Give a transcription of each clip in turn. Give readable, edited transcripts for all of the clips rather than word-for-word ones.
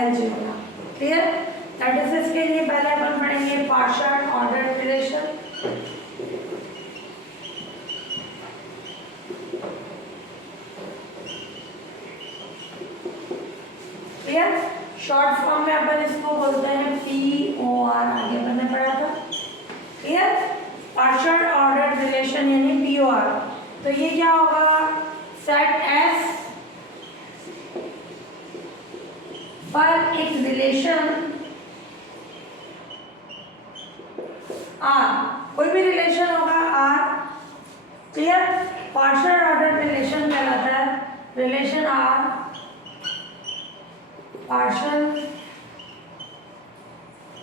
LG होगा। Clear? That is इसके लिए पहले अपन पढ़ेंगे partial order relation. Clear? Short form में अपन इसको बोलते हैं POR, आगे मैंने पढ़ा था। क्लियर? पार्शियल ऑर्डर रिलेशन यानी POR। तो ये क्या होगा? सेट S पर एक रिलेशन R, कोई भी रिलेशन होगा R। Clear? Partial order relation कहलाता है relation R, partial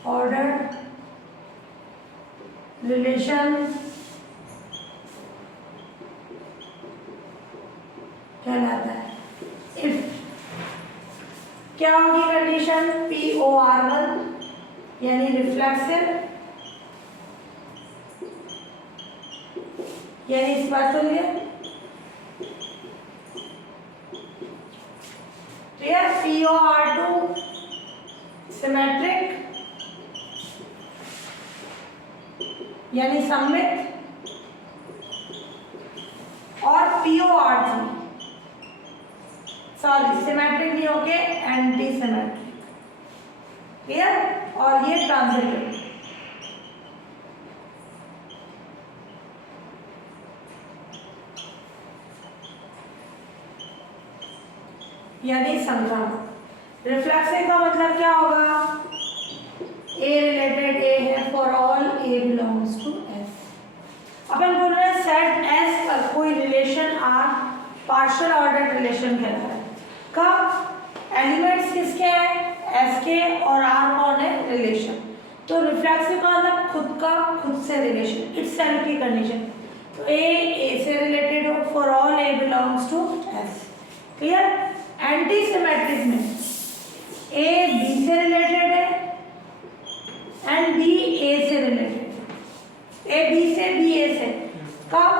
order relation कहलाता है। इफ क्या होगी कंडीशन? POR1 यानी रिफ्लेक्सिव यानी स्वतुल्य। क्लियर? POR2 सिमेट्रिक यानी सममित, और POR3 सॉरी सिमेट्रिक नहीं होके एंटी सिमेट्रिक। क्लियर? और ये ट्रांजिटिव। यानी संक्रामक। रिफ्लेक्सिव का मतलब क्या होगा? A रिलेटेड A है for all A belongs to S। अपन बोल रहे हैं सेट S पर कोई relation R partial order relation कहलाता है। कब? एलिमेंट्स किसके हैं? S के, और R कौन है? रिलेशन। तो रिफ्लेक्सिव का मतलब खुद का खुद से रिलेशन, इट्स सेल्फ की कंडीशन। तो A से रिलेटेड हो for all A belongs to S। Clear? Antisymmetric में A B से रिलेटेड है एंड B A से रिलेटेड, A B से B A से। कब?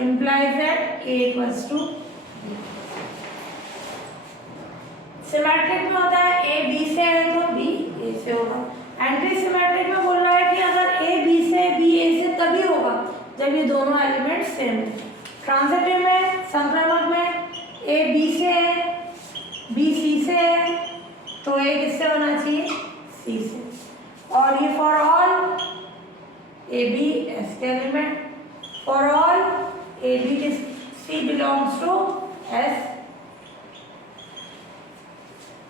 implies that A equals to symmetric में होता है A B से है तो B A से होगा। एंटी सिमेट्रिक में बोल रहा है कि अगर A B से B A से तभी होगा जब ये दोनों एलिमेंट सेम है। ट्रांजिटिव में, संक्रामक में A B से है, B C से है, तो A किससे होना चाहिए? C से। और ये for all A B S के element, for all A B C belongs to S।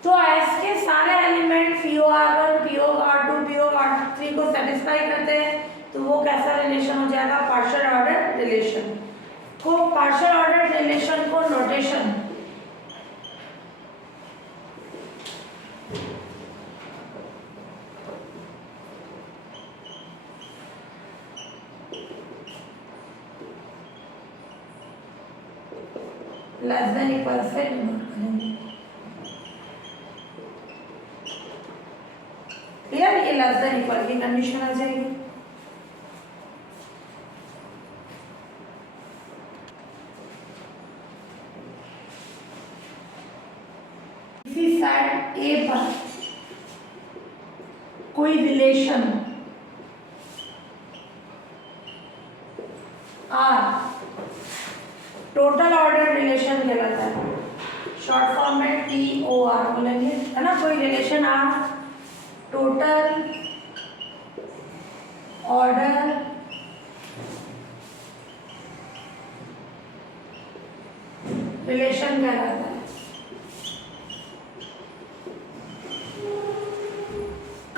तो S के सारे एलिमेंट POR1, POR2, POR3 को सेटिस्फाई करते हैं, तो वो कैसा रिलेशन हो जाएगा? Partial order relation. को पार्शियल ऑर्डर रिलेशन को नोटेशन लेस देन इक्वल से डिनोट करेंगे। क्लियर? ये लेस देन इक्वल की कंडीशन आ जाएगी। इसी सेट A पर कोई relation R total order relation कहलाता है। शॉर्ट फॉर्म में TOR बोलेंगे, है ना? कोई relation R total order relation कहलाता है।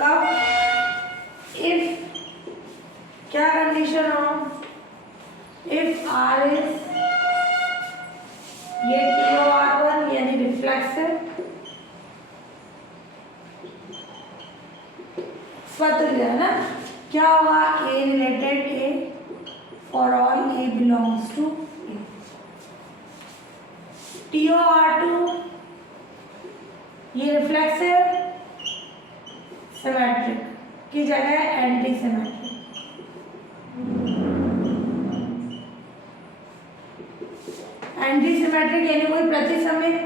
कब? इफ क्या कंडीशन हो? इफ R इज ये POR1 यानी रिफ्लेक्सिव स्वतुल्य, है ना? क्या होगा? A related A for all A belongs to A। TOR2 ये रिफ्लेक्सिव सिमेट्रिक की जगह एंटी सिमेट्रिक। एंटी सिमेट्रिक यानी कोई प्रतिसमित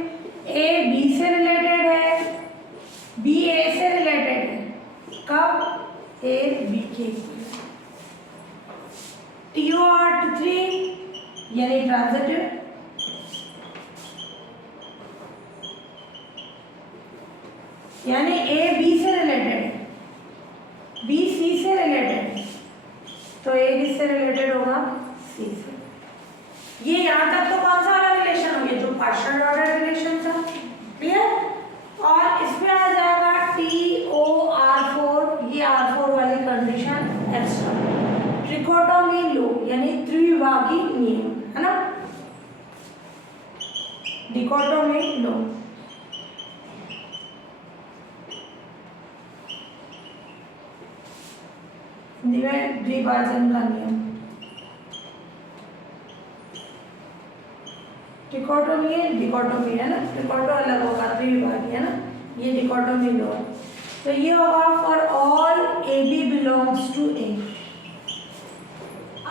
A B से रिलेटेड है, बी ए से रिलेटेड है, कब? ए बी के। TOR 3 यानी ट्रांजिटिव, यानी ए बी से रिलेटेड है, बी सी से रिलेटेड है, तो ए किससे रिलेटेड होगा? सी से। ये यहाँ तक तो कौन सा वाला रिलेशन हो गया? जो पार्शियल ऑर्डर रिलेशन था, क्लियर? और इसमें आ जाएगा TOR4, ये R4 वाली कंडीशन एक्स्ट्रा, ट्रिकोटोमी लो यानी त्रिविभागी नियम, है ना? डिकोटोमी लो, द्विभाजन का नियम। डिकोटोमी है, डिकोटोमी है ना, डिकोटो अलग होगा, त्रिविभागी है ना, ये डिकोटोमी लो। तो ये होगा for all A B belongs to A,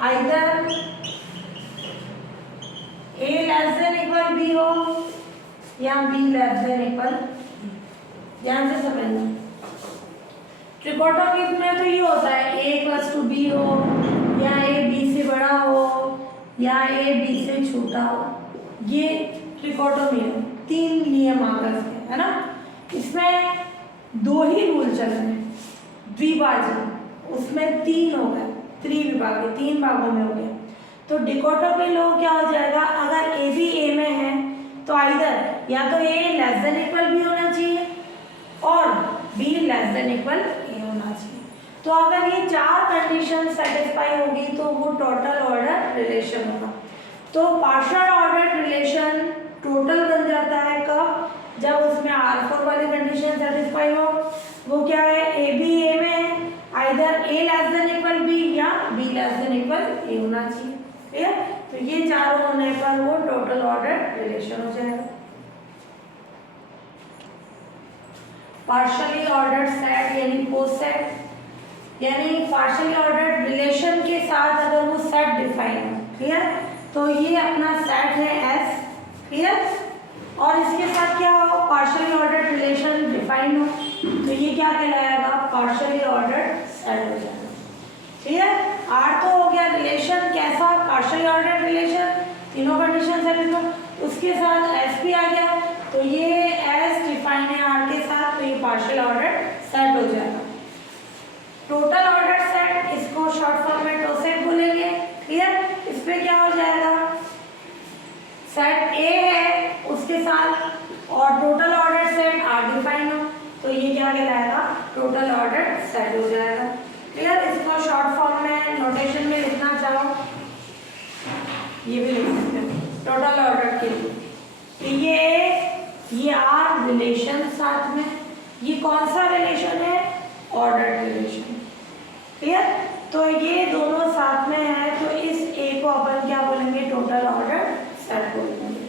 either A less than equal B हो या बी लेस देन इक्वल। ध्यान से समझना, ट्रिकोटोमी में तो ये होता है ए प्लस टू बी हो, या ए बी से बड़ा हो, या ए बी से छोटा हो, ये ट्रिकोटोमी है। 3 नियम आ गए इसके, है ना? इसमें 2 ही रूल चल रहे हैं, द्विभाजन उसमें 3 हो गए, त्रिविभागी 3 भागों में हो गया। तो डिकोटोमी लो क्या हो जाएगा? अगर ए भी ए में है तो आइदर या तो ए लेस देन इक्वल बी होना चाहिए और बी लेस देन इक्वल ए होना चाहिए। तो अगर ये 4 कंडीशन सेटिस्फाई होगी तो वो टोटल ऑर्डर रिलेशन होगा। तो पार्शियल ऑर्डर रिलेशन टोटल बन जाता है कब? जब उसमें R4 वाली कंडीशन सेटिस्फाई हो। वो क्या है? ए बी ए में है, either A less than equal B या बी लेस देन इक्वल ए होना चाहिए, क्लियर? तो ये 4 होने पर वो टोटल ऑर्डर रिलेशन हो जाएगा। पार्शियली ऑर्डर्ड सेट यानी पोस्ट सेट, यानी पार्शियली ऑर्डर्ड रिलेशन के साथ अगर वो सेट डिफाइन है, क्लियर? तो ये अपना सेट है S, क्लियर? और इसके साथ क्या हो? पार्शियली ऑर्डर्ड रिलेशन डिफाइन हो, तो ये क्या कहलाएगा? पार्शियली ऑर्डर्ड सेट हो जाएगा, क्लियर? R तो हो गया रिलेशन कैसा? पार्शियली ऑर्डर्ड रिलेशन, तीनों कंडीशन सेटिस्फाई, उसके साथ S भी आ गया, तो ये S डिफाइन है R के साथ, तो ये पार्शियल ऑर्डर्ड सेट हो जाएगा। टोटल ऑर्डर सेट, इसको शॉर्ट फॉर्म में टोसेट बोलेंगे, क्लियर? इसमें क्या हो जाएगा? सेट ए है उसके साथ और total order set R define हो, तो ये क्या कहलाएगा? टोटल ऑर्डर सेट हो जाएगा, क्लियर? इसको शॉर्ट फॉर्म में नोटेशन में लिखना चाहो ये भी लिख सकते हो टोटल ऑर्डर के लिए। ये R रिलेशन साथ में, ये कौन सा रिलेशन है? Order relation, clear? तो ये दोनों साथ में है, तो इस ए को अपन क्या बोलेंगे? टोटल ऑर्डर सेट बोलेंगे।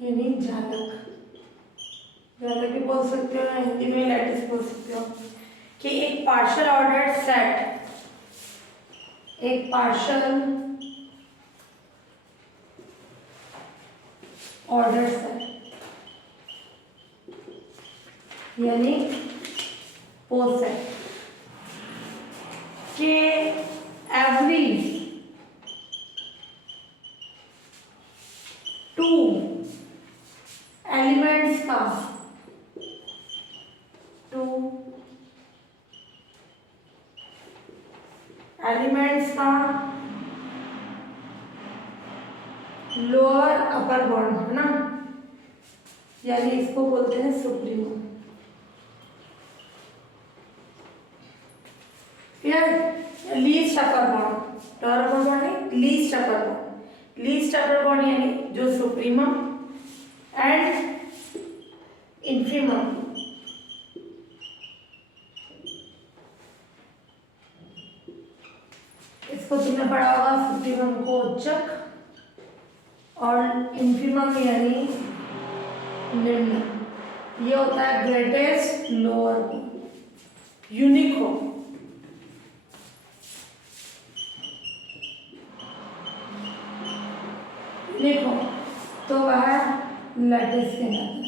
यानी झालक, झालक भी बोल सकते हो, हिंदी में लैटिस बोल सकते हो, कि एक पार्शियल ऑर्डर सेट, एक पार्शियल ऑर्डर सेट यानी पोस्ट सेट के एवरी 2 एलिमेंट्स का 2 एलिमेंट्स का लोअर अपर बॉन्ड, है ना? यानी इसको बोलते हैं सुप्रीमो, फिर least upper bound, lower upper bound नहीं, least upper bound, least upper bound यानी जो सुप्रीमम एंड इंफीमम। इसको तुमने पढ़ा होगा, सुप्रीमम को उच्चक और इंफीमम यानी निम्न। ये होता है ग्रेटेस्ट लोअर, यूनिक हो। लिखो तो वह लैटिस कहलाता है।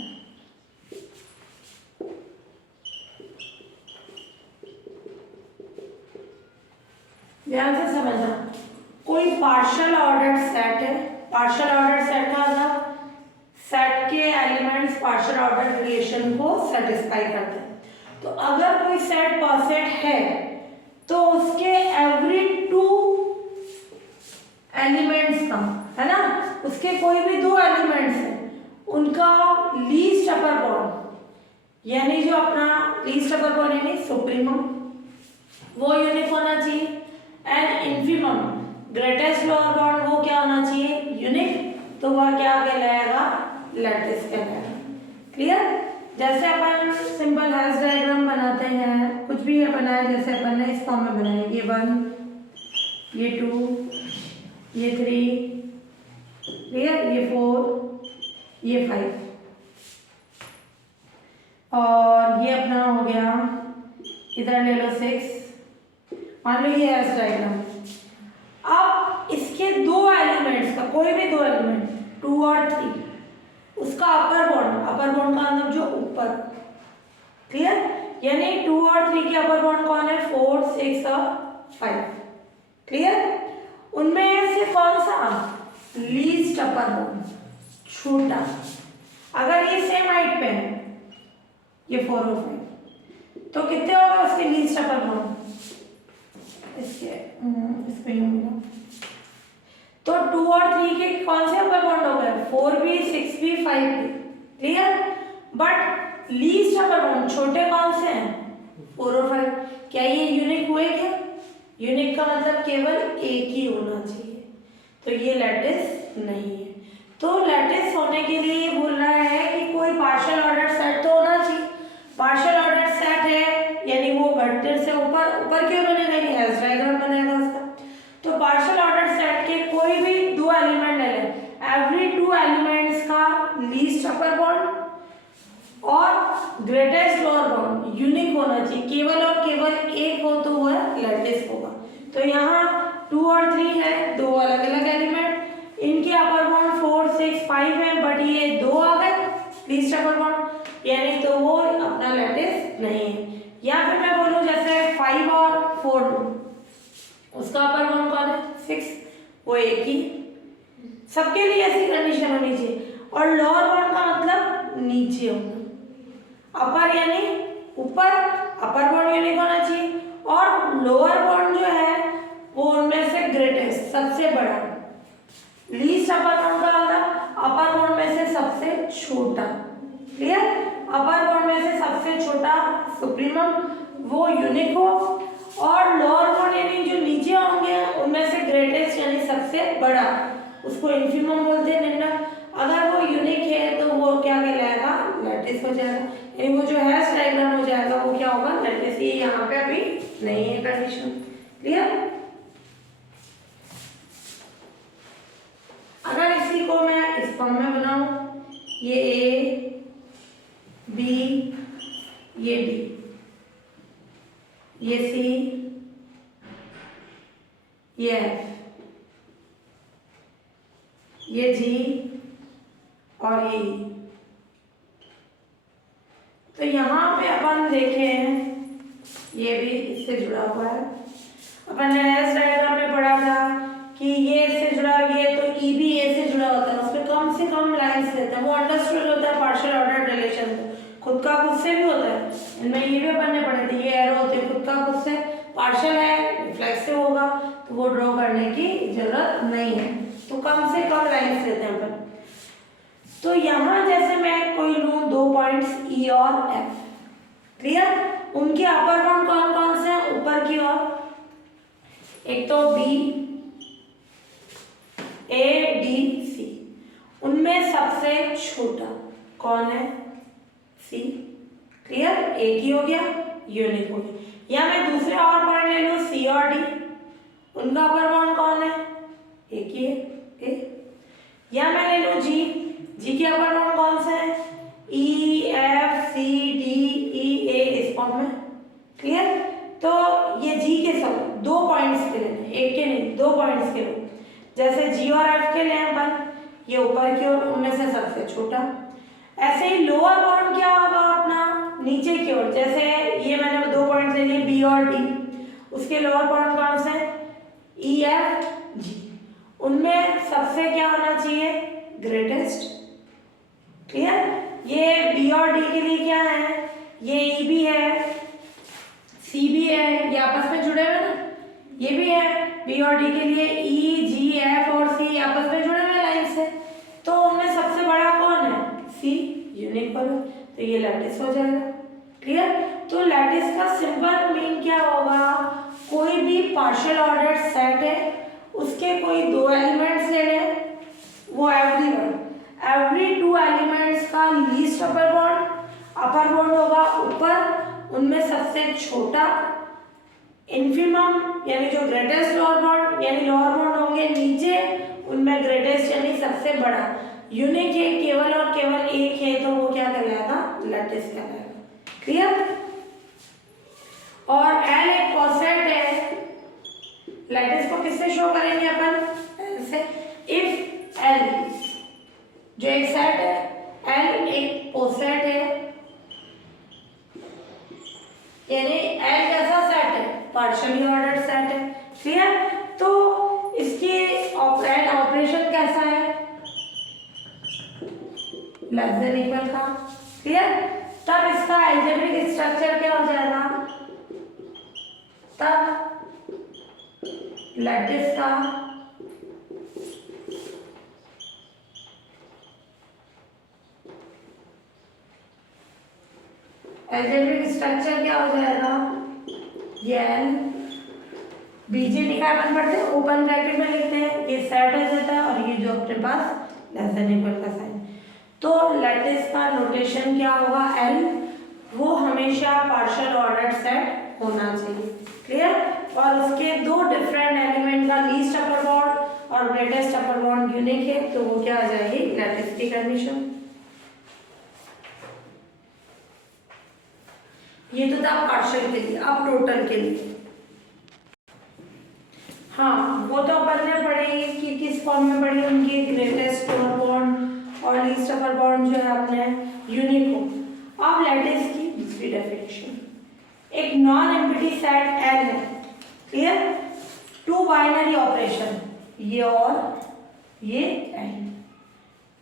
ध्यान से समझना, कोई पार्शियल ऑर्डर्ड सेट है। पार्शियल ऑर्डर्ड सेट का मतलब सेट के एलिमेंट्स पार्शियल ऑर्डर रिलेशन को सेटिस्फाई करते हैं। तो अगर कोई सेट परसेट है तो उसके एवरी 2 एलिमेंट्स का, है ना, उसके कोई भी 2 एलिमेंट्स हैं उनका लीस्ट अपर बॉन्ड यानी जो अपना लीस्ट अपर बॉन्ड यानी सुप्रीमम वो यूनिक होना चाहिए, and infimum greatest lower bond वो क्या होना चाहिए, यूनिक। तो वह क्या कहलाएगा, लैटिस कहलाएगा। क्लियर। जैसे अपन सिंपल हैश डायग्राम बनाते हैं, कुछ भी ये बनाए, जैसे अपन ने इस फॉर्म में बनाए, ये 1, ये 2, ये 3, क्लियर, ये 4, ये 5, और ये अपना हो गया, इधर ले लो 6, मान लो ये हैश डायग्राम। अब इसके 2 एलिमेंट्स का कोई भी 2 एलिमेंट 2 और 3 उसका अपर बॉन्ड का मतलब जो ऊपर, क्लियर, यानी 2 और 3 के अपर बॉन्ड कौन है, 4, 6 और 5, क्लियर। उनमें से कौन सा लीस्ट अपर बॉन्ड, छोटा, अगर ये सेम हाइट पे है, ये 4 और 5, तो कितने होगा उसके लीस्ट अपर बॉन्ड, इसमें यूं मिला, तो 2 और 3 के कौन से अपर बॉन्ड हो गए, 4 भी, 6 भी, 5 भी, clear. But least upper bond छोटे कौन से हैं, 4 और 5। क्या ये यूनिक हुए क्या, यूनिक का मतलब केवल एक ही होना चाहिए, तो ये लैटिस नहीं है। तो लैटिस होने के लिए बोल रहा है कि कोई पार्शियल ऑर्डर सेट तो होना चाहिए। पार्शियल ऑर्डर सेट है यानी वो घटते से ऊपर क्यों बनेगा, ये हैश डायग्राम बनेगा उसका। तो पार्शियल ऑर्डर सेट के कोई भी 2 एलिमेंट ले लें, एवरी 2 एलिमेंट्स का लीस्ट अपर बॉन्ड और ग्रेटेस्ट लोअर बॉन्ड यूनिक होना चाहिए, केवल और केवल एक हो तो वह लैटिस होगा। तो यहाँ 2 और 3 है, 2 अलग अलग एलिमेंट, इनके अपर बॉन्ड 4, 6, 5 है, बट ये 2 आ गए लीस्ट अपर बॉन्ड, यानी तो वो अपना लैटिस नहीं है। या फिर मैं बोलूँ जैसे 5 और 4 उसका अपर बॉन्ड कौन है, 6, वो एक ही, सबके लिए ऐसी कंडीशन होनी चाहिए। और लोअर बॉन्ड का मतलब नीचे होना, अपर यानी ऊपर, अपर बॉन्ड यूनिक होना चाहिए, और लोअर बॉन्ड जो है वो उनमें से ग्रेटेस्ट सबसे बड़ा, लीस्ट अपर बॉन्ड का मतलब अपर बॉन्ड में से सबसे छोटा, क्लियर, अपर बॉन्ड में से सबसे छोटा सुप्रीमम वो यूनिक हो, और लोअर बॉन्ड यानी जो नीचे होंगे उनमें से ग्रेटेस्ट यानी सबसे बड़ा उसको इन्फीमम बोलते हैं, निम्न। अगर वो यूनिक है तो वो क्या कहलाएगा, लैटिस हो जाएगा, यानी वो जो हैश डायग्राम हो जाएगा वो क्या होगा, लैटिस। ये यहाँ पे अभी नहीं है कंडीशन, क्लियर। अगर इसी को मैं इस फॉर्म में बनाऊं, ये ए, बी, ये डी, ये सी, ये एफ, ये जी और ये ई, तो यहाँ पे अपन देखें ये भी इससे जुड़ा हुआ है। अपन ने हैश डायग्राम में पढ़ा था कि ये इससे जुड़ा, ये तो ई भी ए से जुड़ा होता है, उसमें कम से कम लाइंस रहते हैं, वो अंडरस्टूड होता है पार्शियल ऑर्डर रिलेशन, खुद का खुद से भी होता है। इनमें ये भी अपन ने पढ़े थे, ये एरो होते हैं खुद का खुद से, पार्शियल है रिफ्लेक्सिव होगा तो वो ड्रॉ करने की जरूरत नहीं है, तो कम से कम लाइंस रहते हैं अपन। तो यहाँ जैसे मैं कोई लूँ 2 पॉइंट्स ई और एफ, क्लियर, उनके अपर बॉन्ड कौन कौन से हैं ऊपर की ओर, एक तो बी, ए, डी, सी, उनमें सबसे छोटा कौन है, सी, क्लियर, एक ही हो गया, यूनिक हो गया। या मैं दूसरे और पॉइंट ले लूँ सी और डी, उनका अपर बॉन्ड कौन है, एक ही है, ए। या मैं ले लूँ जी, जी के अपर बॉन्ड कौन से हैं, ई, एफ, सी, डी, ई, ए, इस फॉर्म में, क्लियर। तो ये जी के सब 2 पॉइंट्स के लिए, एक के नहीं 2 पॉइंट्स के लिए, जैसे जी और एफ के लिए अपन ये ऊपर की ओर, उनमें से सबसे छोटा। ऐसे ही लोअर बाउंड क्या होगा अपना, नीचे की ओर। जैसे ये मैंने 2 पॉइंट ले लिए बी और डी, उसके लोअर बाउंड कौन से, ई एफ जी, उनमें सबसे क्या होना चाहिए, ग्रेटेस्ट। क्लियर। ये बी और डी के लिए क्या है, ये ई भी है, सी भी है, ये आपस में जुड़े हुए ना, ये भी है। बी और डी के लिए ई जी एफ और सी आपस में जुड़े हुए लाइन से, तो उनमें सबसे बड़ा कौन है, सी, यूनिक पर, तो ये लैटिस हो जाएगा। क्लियर। तो लैटिस का सिंपल मीन क्या होगा, कोई भी पार्शियल ऑर्डर्ड सेट है, उसके कोई 2 एलिमेंट्स ले लें, वो एवरी 2 एलिमेंट्स का लीस्ट अपर बॉन्ड होगा ऊपर, उनमें सबसे छोटा इन्फिमम यानी जो ग्रेटेस्ट लोअर बॉन्ड यानी लोअर बॉन्ड होंगे नीचे, उनमें ग्रेटेस्ट यानी सबसे बड़ा यूनिक है, केवल और केवल एक है, तो वो क्या कहलाएगा, लैटिस कहलाएगा। क्लियर। और एल एक कॉसेट है, लैटिस को किससे शो करेंगे अपन, एल से। इफ एल जो एक सेट है, एल एक कोसेट है, यानी एल कैसा सेट है, पार्शियली ऑर्डर्ड सेट है। क्लियर। तो इसकी एल ऑपरेशन कैसा है, लेस देन इक्वल का। क्लियर। तब इसका अलजेब्रिक स्ट्रक्चर क्या हो जाएगा, तब लैटिस का अलजेब्रिक स्ट्रक्चर क्या हो जाएगा, ये एल बीजे निकाल अपन पढ़ते हैं, ओपन ब्रैकेट में लिखते हैं, ये सेट हो जाता है, और ये जो अपने पास लेस देन इक्वल का साइन। तो लैटिस का नोटेशन क्या होगा, एल, वो हमेशा पार्शियल ऑर्डर्ड सेट होना चाहिए। क्लियर। और उसके 2 डिफरेंट एलिमेंट का लीस्ट अपर बॉन्ड और ग्रेटेस्ट अपर बॉन्ड यूनिक है, तो वो क्या आ जाएगी, लैटिस की कंडीशन। ये तो था पार्शियल के लिए। अब टोटल के लिए, हाँ वो तो अपन ने पढ़ी कि किस फॉर्म में पढ़ी, उनकी ग्रेटेस्ट लोअर बॉन्ड और लीस्ट अपर बॉन्ड जो है अपने यूनिक हो। अब लैटिस की दूसरी डेफिनेशन, एक नॉन एम्प्टी सेट एल है। क्लियर। 2 बाइनरी ऑपरेशन, ये और ये एल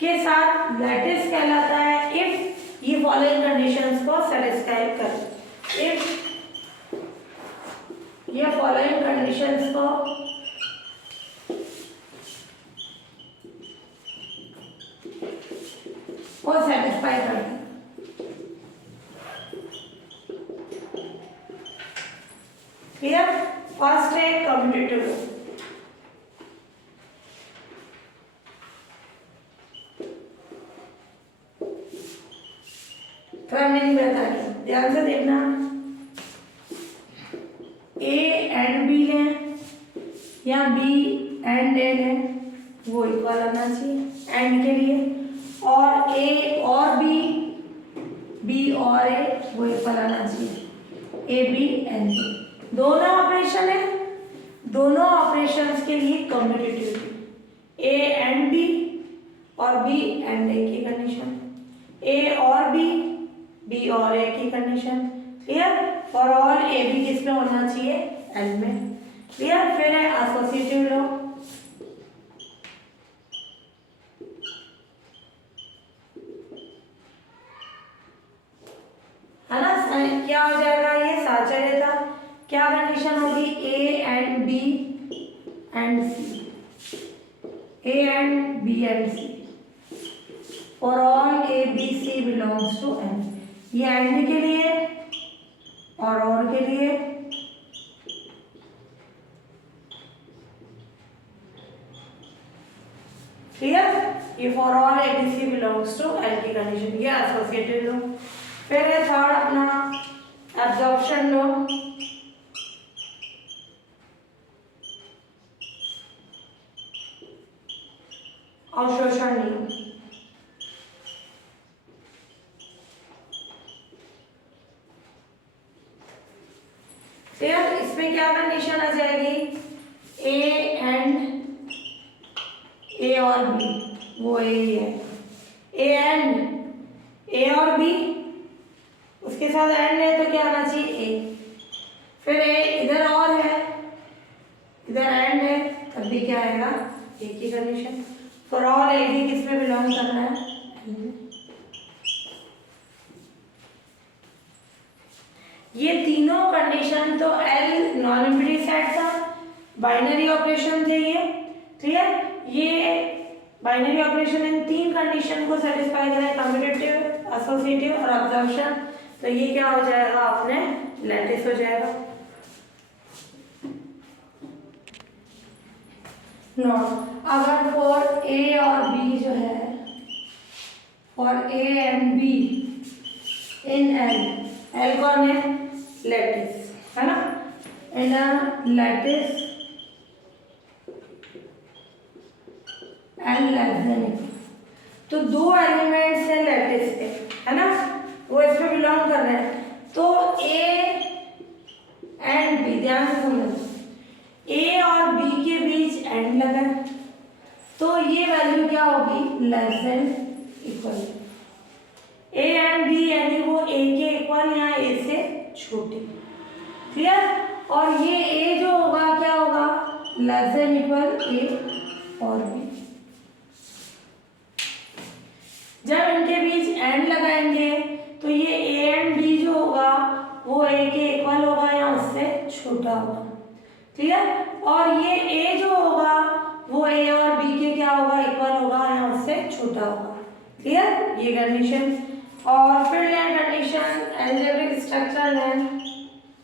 के साथ लैटिस कहलाता है इफ ये फॉलोइंग कंडीशंस को सेटिस्फाई करे। इफ ये फॉलोइंग कंडीशंस को सेटिस्फाई करते हैं। क्लियर। फर्स्ट है कम्यूटेटिव लो। थोड़ा मैंने बता दिया, ध्यान से देखना। ए एंड बी लें या बी एंड ए लें, वो इक्वल आना चाहिए एंड के लिए, और ए और बी और ए वो इक्वल आना चाहिए, ए बी एंड बी। दोनों ऑपरेशन है, दोनों ऑपरेशंस के लिए कम्यूटेटिव, ए एंड बी और बी एंड ए की कंडीशन, ए और बी और ए की condition. Clear. For all A B किस में होना चाहिए, एल में। क्लियर। फिर है एसोसिएटिव लो। है ना, क्या हो जाएगा, ये साचर्यता। क्या कंडीशन होगी, A and B and C, A and B and C, for all A B C belongs to N. ये एंड के लिए और के लिए, क्लियर। ये for all A B C belongs to N की कंडीशन, ये एसोसिएटेड लो। फिर है थर्ड अपना एब्जॉर्प्शन लो। अवशोषण नियम। फिर इसमें क्या कंडीशन आ जाएगी, ए एंड ए और बी वो ए ही है। ए एंड ए और बी, उसके साथ एंड है तो क्या आना चाहिए ए। फिर ए इधर और है, इधर एंड है, तब भी क्या आएगा ए की कंडीशन। फॉर ऑल ए भी किस में बिलोंग कर रहा है, ये तीनों कंडीशन तो एल नॉन एम्प्टी सेट था, बाइनरी ऑपरेशन थे ये, क्लियर। ये बाइनरी ऑपरेशन इन तीन कंडीशन को सेटिस्फाई करें, कम्यूटेटिव, एसोसिएटिव और अब्जॉर्प्शन, तो ये क्या हो जाएगा अपने लैटिस हो जाएगा। नो, अगर फॉर ए और बी जो है, for A and B in L, L कौन है लैटिस है ना, in lattice L less than equal, तो दो एलिमेंट्स हैं लैटिस के है ना, वो इसमें बिलोंग कर रहे हैं, तो ए एंड बी, ध्यान से समझो, ए और बी के बीच एंड लगा है, तो ये वैल्यू क्या होगी less than equal. A and B यानी वो ए के इक्वल या ए से छोटी, क्लियर। और ये ए जो होगा क्या होगा लेस देन इक्वल ए और बी। जब इनके बीच एंड लगाएंगे तो ये ए एंड बी जो होगा वो ए के इक्वल होगा या उससे छोटा होगा, क्लियर। और ये ए जो होगा वो ए और बी के क्या होगा इक्वल होगा या उससे छोटा होगा, क्लियर, ये कंडीशन। और फिर लें कंडीशन अलजेब्रिक स्ट्रक्चर लें।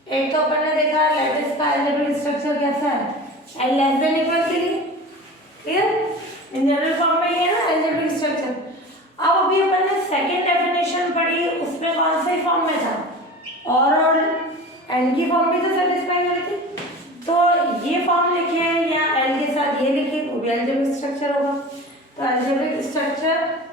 एक तो अपन ने देखा लैटिस का अलजेब्रिक स्ट्रक्चर कैसा है, एल लेस देन इक्वल के लिए, क्लियर, इन जनरल फॉर्म में ही है ना अलजेब्रिक स्ट्रक्चर। अब अभी अपन ने सेकंड डेफिनेशन पढ़ी, उसमें कौन से फॉर्म में था, और एंड की फॉर्म भी तो सेटिस्फाई करी थी, तो ये फॉर्म लिखे या एल के साथ ये लिखे वो भी अलजेब्रिक स्ट्रक्चर होगा। तो अलजेब्रिक स्ट्रक्चर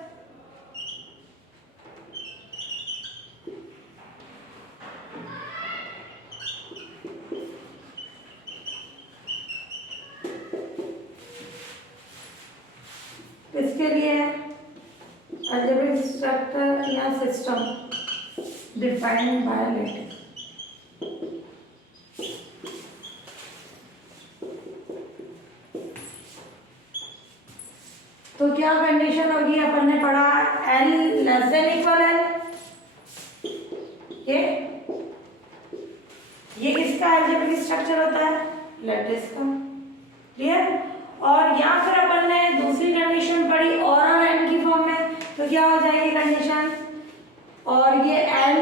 इसके लिए अलजेब्रिक स्ट्रक्चर या सिस्टम डिफाइंड बाय लैटिस। तो क्या कंडीशन होगी, अपन ने पढ़ा L less than equal L, ये किसका अलजेब्रिक स्ट्रक्चर होता है लैटिस का, क्लियर। और यहाँ फिर अपन ने दूसरी कंडीशन पढ़ी और एन की फॉर्म में, तो क्या हो जाएगी कंडीशन, और ये एल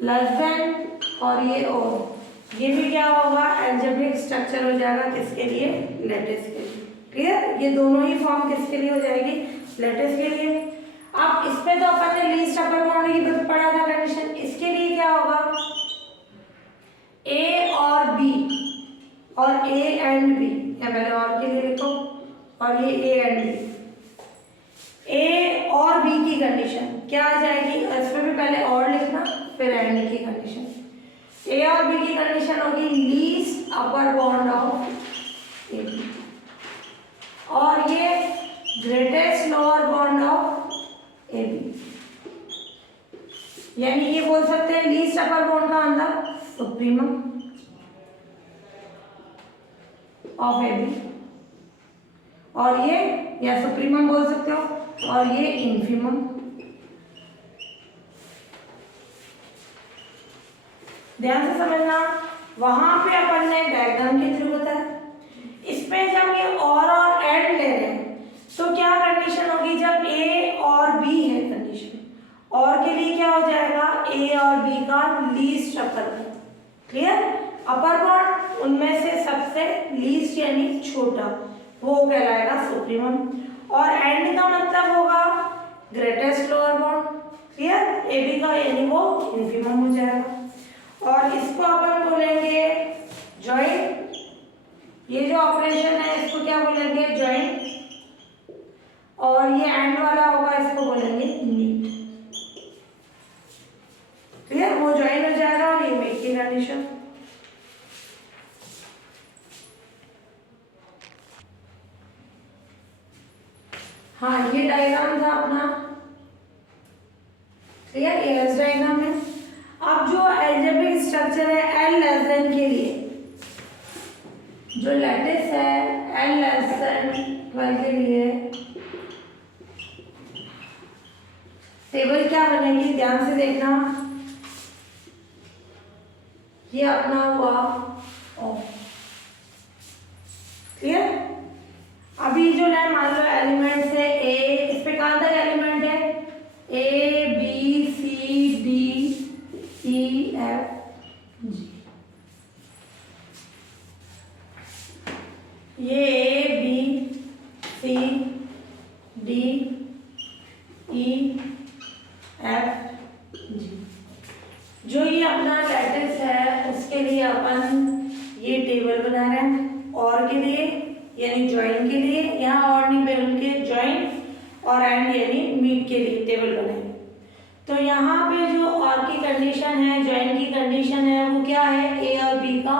लेस देन और ये और, ये भी क्या होगा अलजेब्रिक स्ट्रक्चर हो जाएगा किसके लिए लैटिस के लिए, क्लियर। ये दोनों ही फॉर्म किसके लिए हो जाएगी लैटिस के लिए। अब इस पे तो अपन ने लीस्ट अपर बाउंड की पढ़ा था कंडीशन, इसके लिए क्या होगा ए और बी और ए एंड बी, या पहले और के लिए लिखो, और ये ए एंड बी, ए और बी की कंडीशन क्या आ जाएगी, इसमें भी पहले और लिखना फिर एंड की कंडीशन। ए और बी की कंडीशन होगी least upper bound of A B, और ये greatest lower bound of A B, यानी ये बोल सकते हैं लीस्ट अपर बाउंड का मतलब सुप्रीमम ऑफ ए बी, और ये या सुप्रीमम बोल सकते हो, और ये इन्फीमम। ध्यान से समझना, वहां पे अपन ने डायग्राम के थ्रू बताया, इसमें जब ये और एंड ले रहे हैं तो क्या कंडीशन होगी, जब ए और बी है कंडीशन, और के लिए क्या हो जाएगा ए और बी का least upper bound, clear. Upper bound उनमें से सबसे लीस्ट यानी छोटा, वो कहलाएगा सुप्रीमम, और एंड का मतलब होगा greatest lower bound, clear, A B का यानी वो इन्फीमम हो जाएगा। और इसको अपन बोलेंगे जॉइंट, ये जो ऑपरेशन है इसको क्या बोलेंगे जॉइंट, और ये एंड वाला होगा इसको बोलेंगे मीट, क्लियर, वो जॉइन हो जाएगा और ये मीट की कंडीशन। हाँ डायग्राम था अपना, क्लियर, ये एस डायग्राम है। अब जो एल्जेब्रिक स्ट्रक्चर है एल लेस देन के लिए, जो लैटिस है एल लेस देन 12 के लिए टेबल क्या बनेगी, ध्यान से देखना। ये अपना हुआ क्लियर। अभी जो है मान लो एलिमेंट्स है ए, इस पे कहां तक एलिमेंट है, A B C D E F G, ये A B C D E F G, जो ये अपना लैटिस है उसके लिए अपन ये टेबल बना रहे हैं, और के लिए यानी ज्वाइन के लिए, यहाँ और नहीं पे उनके ज्वाइन, और एंड यानी मीट के लिए टेबल बनाएंगे। तो यहाँ पे जो और की कंडीशन है, ज्वाइन की कंडीशन है, वो क्या है, ए और बी का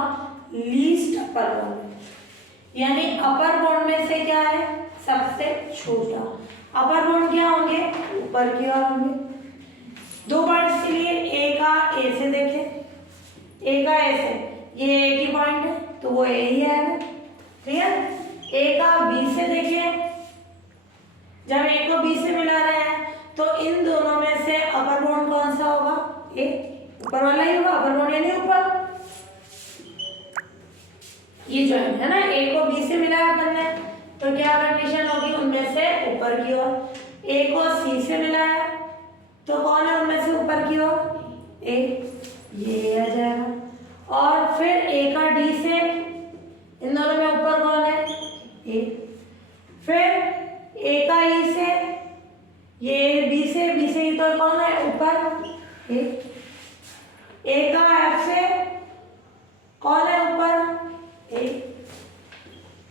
लीस्ट अपर बाउंड, यानी अपर बाउंड में से क्या है, सबसे छोटा। अपर बाउंड क्या होंगे, ऊपर की ओर होंगे। दो पॉइंट्स के लिए, ए का ए से देखें, ए का ए से, ये ए की पॉइंट है तो वो ए ही है, क्लियर। ए का बी से देखें, जब ए को बी से मिला रहे हैं तो इन दोनों में से अपर बाउंड कौन सा होगा, ए, ऊपर वाला ही होगा, अपर बाउंड यानी ऊपर। ये ज्वाइन है ना, ए को बी से मिलाया अपन ने, तो क्या कंडीशन होगी, उनमें से ऊपर की ओर। ए को सी से मिलाया तो कौन है उनमें से ऊपर की ओर, ए, ये आ जाएगा। और फिर ए का डी से, इन दोनों में ऊपर कौन है, ए। फिर ए का ई से, ये बी से ई तो कौन है ऊपर, ए। ए का एफ से कौन है ऊपर, ए।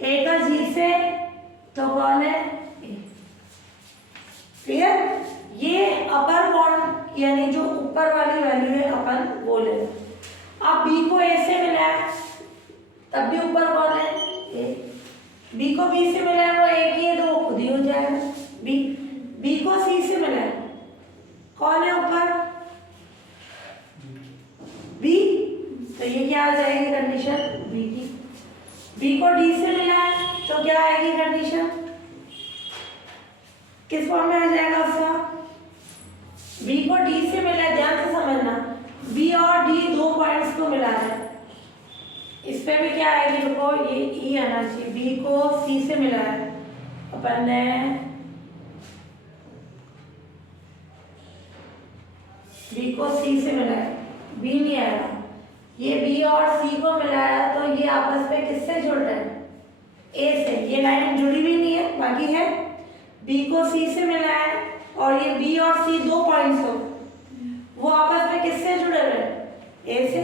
ए का जी से तो कौन है, ए, क्लियर। ये अपर बाउंड यानी जो ऊपर वाली वैल्यू है अपन वो ले। अब बी को ए से मिला है तब भी ऊपर कौन है, ए। बी को बी से मिला है वो एक ही है तो वो खुद ही हो जाएगा, बी। बी को सी से मिला है, कौन है ऊपर, बी, तो ये क्या आ जाएगी कंडीशन, बी की। बी को डी से मिला है तो क्या आएगी कंडीशन, किस फॉर्म में आ जाएगा उसका, बी को डी से मिला है, ध्यान से समझना, बी और डी दो पॉइंट्स को मिला है, इस पे भी क्या आएगी, देखो ये ई आना चाहिए। बी को सी से मिला है अपन ने, बी को सी से मिला है, बी नहीं आएगा। ये बी और सी को मिलाया तो ये आपस में किससे जुड़ रहे हैं, ए से। ये लाइन जुड़ी भी नहीं है, बाकी है। बी को सी से मिला है और ये बी और सी दो पॉइंट्स हो, वो आपस में किससे जुड़े हुए हैं, ए से,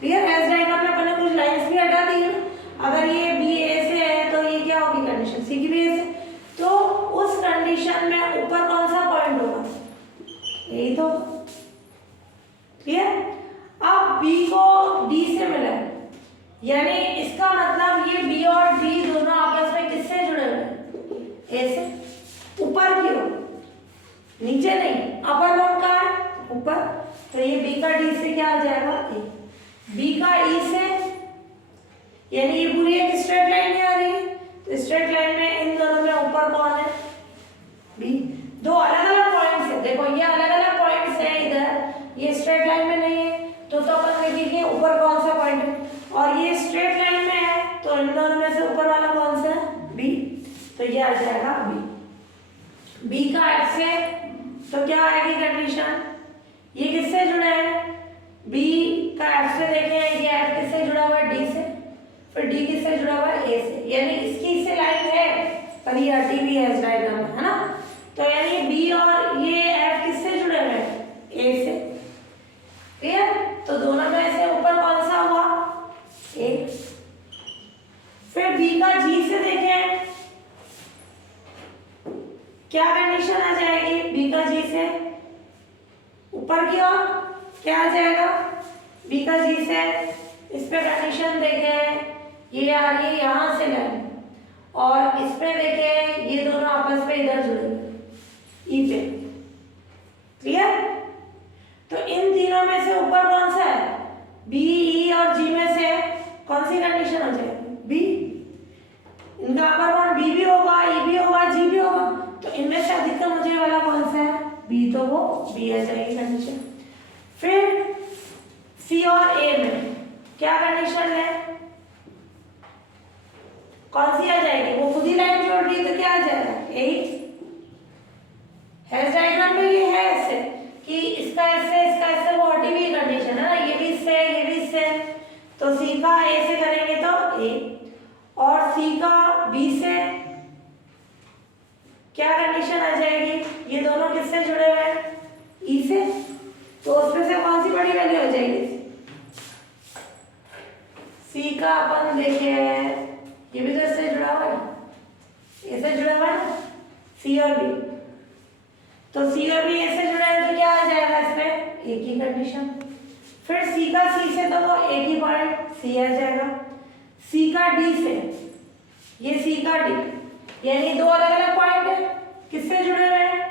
क्लियर। एस डायग्राम में अपन ने कुछ लाइंस भी हटा दी है, अगर ये बी ए से है तो ये क्या होगी कंडीशन, सी की भी ए से, तो उस कंडीशन में ऊपर कौन सा पॉइंट होगा, यही तो, क्लियर। अब बी को डी से मिला है, यानी इसका मतलब ये बी और डी दोनों आपस में किससे जुड़े हुए हैं, ए से, ऊपर की ओर, नीचे नहीं। अपर बाउंड कहाँ है, ऊपर, तो ये बी का डी से क्या आ जाएगा, ए। बी का ई से, यानी ये पूरी एक स्ट्रेट लाइन आ रही है, तो स्ट्रेट लाइन में इन दोनों में ऊपर कौन है, बी। दो अलग अलग पॉइंट्स है, देखो ये अलग अलग पॉइंट्स है, इधर ये स्ट्रेट लाइन में नहीं है तो अपन देखेंगे ऊपर कौन सा पॉइंट है, और ये स्ट्रेट लाइन में है तो इन दोनों में से ऊपर वाला कौन सा है, बी, तो ये आ जाएगा बी। बी का एफ से तो क्या आएगी कंडीशन, ये किससे जुड़ा है, बी का एफ से देखें, ये एफ किससे जुड़ा हुआ है, डी से, फिर डी किससे जुड़ा हुआ है, ए से, यानी इसकी इससे लाइन है पर ये हटी भी है इस डायग्राम में, है ना। तो यानी बी और ये एफ किससे जुड़े हुए हैं, ए से, क्लियर। तो दोनों में से ऊपर कौन सा हुआ, ए। फिर बी का जी से देखें, क्या कंडीशन आ जाएगी, बी का जी से ऊपर की ओर क्या आ जाएगा, बी का जी से, इस पे कंडीशन देखें, ये आ रही है यहाँ से लाइन, और इस पे देखें ये दोनों आपस में इधर जुड़े, वो बी आ जाएगी कंडीशन। फिर सी और ए में क्या कंडीशन है, कौन सी आ जाएगी, वो खुद ही लाइन जोड़ रही है तो क्या आ जाएगा, ए। हैश डायग्राम में ये है ऐसे कि इसका ऐसे वो हटी हुई कंडीशन है ना, ये भी इससे ये भी इससे, तो सी का ए से करेंगे तो ए, और सी का बी से क्या कंडीशन आ जाएगी, ये दोनों किससे जुड़े हुए हैं, ई से, तो उसमें से कौन सी बड़ी वैल्यू हो जाएगी, सी का अपन देखे ये भी तो इससे जुड़ा हुआ है, इससे जुड़ा हुआ है ना, सी और बी, तो सी और बी ऐसे जुड़ा है तो क्या आ जाएगा इसमें, एक ही कंडीशन। फिर सी का सी से तो वो एक ही पॉइंट सी आ जाएगा, सी का डी से, ये सी का डी, यानी दो अलग अलग पॉइंट है, किससे जुड़े हुए हैं,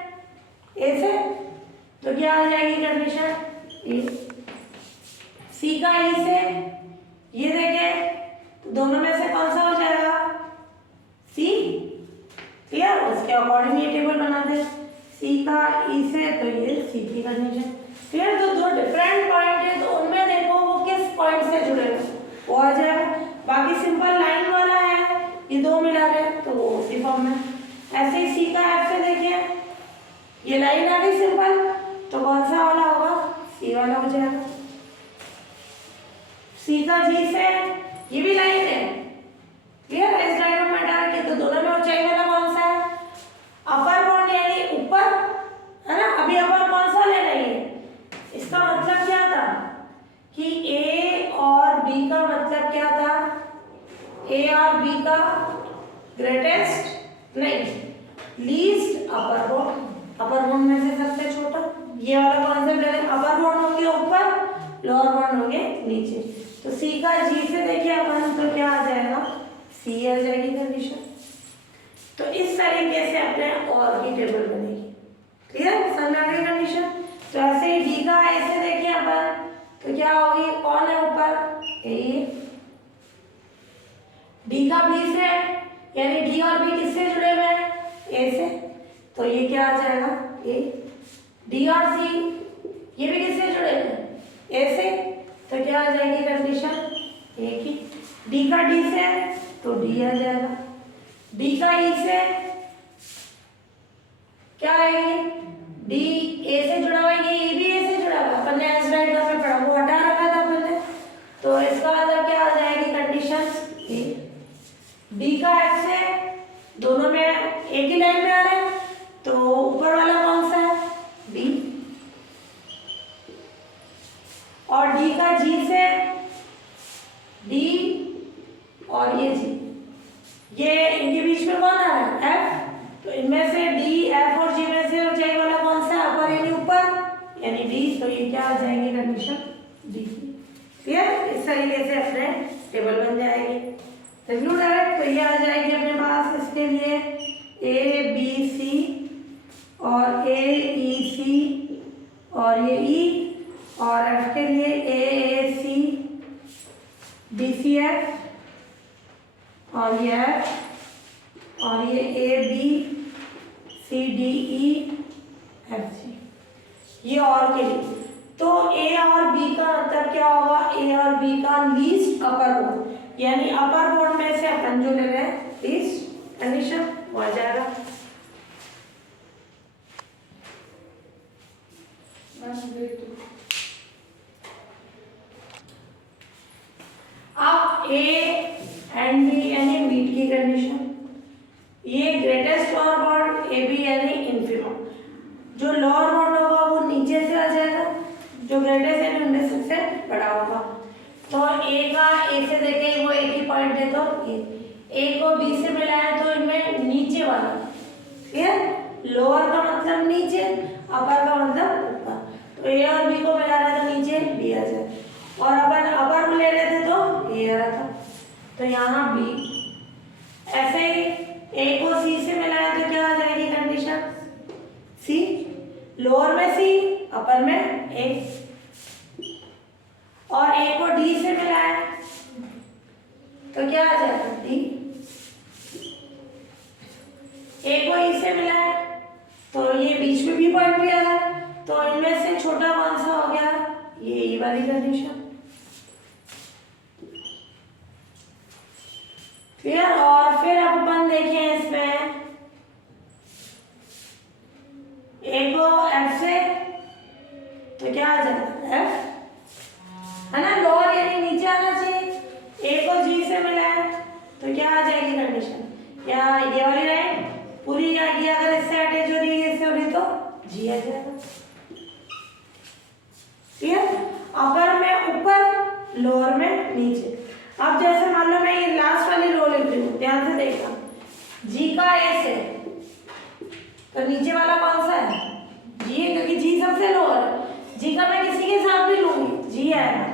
ए से, तो क्या आ जाएगी कंडीशन, ए। सी का ई से, ये देखें तो दोनों में से कौन सा हो जाएगा, सी, क्लियर, उसके अकॉर्डिंग ये टेबल बना दे, सी का ई से तो ये सी की कंडीशन। फिर जो दो डिफरेंट पॉइंट है तो उनमें देखो वो किस पॉइंट से जुड़े हैं वो आ जाएगा, बाकी सिंपल लाइन वाला है, ये दो मिला रहे तो वो उसी फॉर्म में। ऐसे ही सी का एफ से देखिए, ये लाइन आ गई सिंपल, तो कौन सा वाला होगा, सी वाला हो जाएगा। सी का जी से, ये भी लाइन है, क्लियर है, इस डायग्राम में हटा रखिए, तो दोनों में ऊंचाई वाला कौन सा है, अपर बॉन्ड यानी ऊपर है ना, अभी अपर कौन सा लेना है, इसका मतलब क्या था कि ए और बी का मतलब क्या था, ए और बी का ग्रेटेस्ट नहीं लीस्ट अपर बॉन्ड, अपर बॉन्ड में से सबसे छोटा, ये वाला कॉन्सेप्ट है, अपर बॉन्ड होंगे ऊपर, लोअर बॉन्ड होंगे नीचे, तो सी का जी से देखिए अपन तो क्या आ जाएगा, सी आ जाएगी कंडीशन। तो इस तरीके से अपने और की टेबल बनेगी, क्लियर, समझ आ गई कंडीशन। तो ऐसे ही डी का ऐसे देखिए अपन तो क्या होगी, कौन है ऊपर, ए, डी का बी से, यानी डी और बी किससे जुड़े हुए हैं, ए से, तो ये क्या आ जाएगा, ए। डी और सी ये भी किससे जुड़े हुए हैं, ए से, तो क्या आ जाएगी कंडीशन, ए की। डी का डी से तो डी आ जाएगा, डी का ई से क्या आएगी, डी ए से जुड़ा हुआ है, ये भी ए से जुड़ा हुआ है, अपन ने एस डायग्राम में पढ़ा, वो हटा रखा था अपन ने, तो इसका मतलब क्या आ जाएगी कंडीशन, ए। डी का एफ से, दोनों में एक ही लाइन में आ रहे हैं, तो ऊपर वाला कौन सा है, डी। और डी का जी से, डी और ये जी, ये इनके बीच में कौन आ रहा है, एफ, तो इनमें से डी, एफ और जी में से ऊंचाई वाला कौन सा है, अपर यानी ऊपर यानी डी, तो ये क्या आ जाएगी कंडीशन, डी। क्लियर, इस तरीके से अपने टेबल बन जाएगी, देख लो डायरेक्ट, तो ये आ जाएगी अपने पास इसके लिए ए बी सी और ए ई सी और ये ई, और एफ के लिए ए सी बी सी एफ और ये एफ और ये A B C D E F G, ये और के लिए। तो ए और बी का मतलब क्या होगा, ए और बी का लीस्ट अपर बोर्ड, यानी अपर बोर्ड में से अपन जो ले रहे हैं लीस्ट कंडीशन वो आ जाएगा। अब ए एंड बी यानी मीट की कंडीशन, ये greatest lower bound, A B यानी इन्फिमम, जो लोअर बाउंड होगा वो नीचे से आ जाएगा, जो ग्रेटेस्ट यानी उनमें सबसे बड़ा होगा। तो ए का ए से देखें वो एक ही पॉइंट है, तो ए को बी से मिला है तो इनमें नीचे वाला, क्लियर, लोअर का मतलब नीचे, अपर का मतलब ऊपर, तो ए और बी को मिला रहा है तो नीचे बी आ जाए, और अपन अपर को ले रहे थे तो ए आ रहा था, तो यहाँ बी। ऐसे ही ए को सी से मिला है तो क्या आ जाएगी कंडीशन, सी, लोअर में सी अपर में ए, और ए को डी से मिला है तो क्या आ जाएगा, डी। ए को ई से मिला है तो ये बीच में भी पॉइंट भी आ रहा है तो इनमें से छोटा कौन सा हो गया, ये वाली कंडीशन। क्लियर। और फिर अब अपन देखें इसमें ए को एफ से, तो क्या आ जाएगा एफ, है ना, लोअर यानी नीचे आना चाहिए। ए को जी से मिला है तो क्या आ जाएगी कंडीशन, क्या ये वाली लाइन पूरी आ गई, अगर इससे अटैच हो रही है इससे हो रही तो जी आ जाएगा। क्लियर। अपर में ऊपर, लोअर में नीचे। अब जैसे मान लो मैं ये लास्ट वाली रो लेती हूँ, ध्यान से देखना, जी का ए से, तो नीचे वाला कौन सा है, जी है, क्योंकि जी सबसे लोअर है। जी का मैं किसी के साथ भी लूंगी जी आएगा,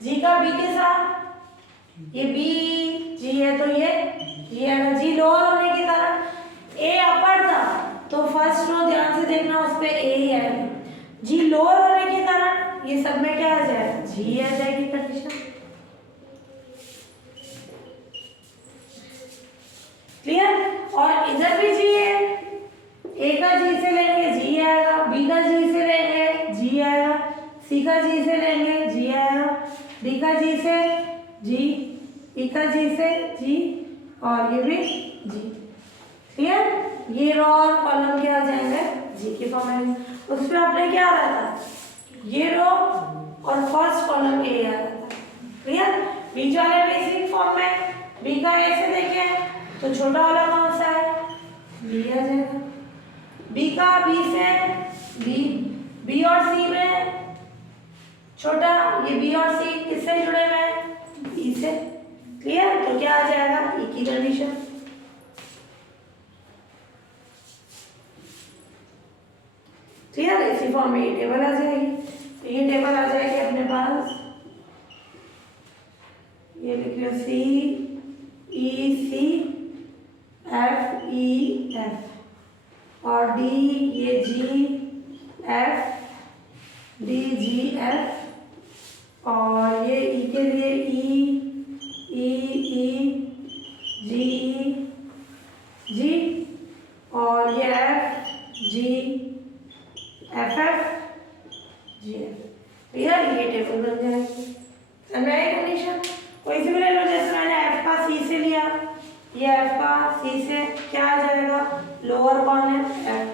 जी का बी के साथ, ये बी जी है तो ये जी आएगा। जी लोअर होने के कारण ए अपर था तो फर्स्ट रो ध्यान से देखना उस पे ए ही आएगा। जी लोअर होने के कारण ये सब में क्या आ जाएगा, जी आ जाएगी कंडीशन। क्लियर। और इधर भी जी है, ए का जी से लेंगे जी आएगा, बी का जी से लेंगे जी आएगा, सी का जी से लेंगे जी आएगा, डी का जी से जी, ई का जी से जी, और ये भी जी। क्लियर। ये रो और कॉलम क्या आ जाएंगे, जी के फॉर्म में। उसमें आपने क्या आ रहा था, ये रो और फर्स्ट कॉलम ए आ रहा था। क्लियर। बीच वाले बेसिक फॉर्म में बी का ए से देखें तो छोटा वाला कौन सा है, बी आ जाएगा। बी का बी से, बी, बी और सी में छोटा, ये बी और सी किससे जुड़े हुए हैं, बी से। क्लियर। तो क्या आ जाएगा, ई की कंडीशन। क्लियर। इसी फॉर्म में ये टेबल आ जाएगी, तो ये टेबल आ जाएगी अपने पास, ये लिख लो सी ई सी एफ ई एफ, और डी ये जी एफ डी जी एफ, और ये ई के लिए ई जी जी, और ये F G F G F. Clear. ये टेबल बन जाएगी। कंडीशन कोई सी भी ले लो, जैसे मैंने एफ का सी से लिया, ये एफ का सी से क्या आ जाएगा, लोअर कौन है एफ,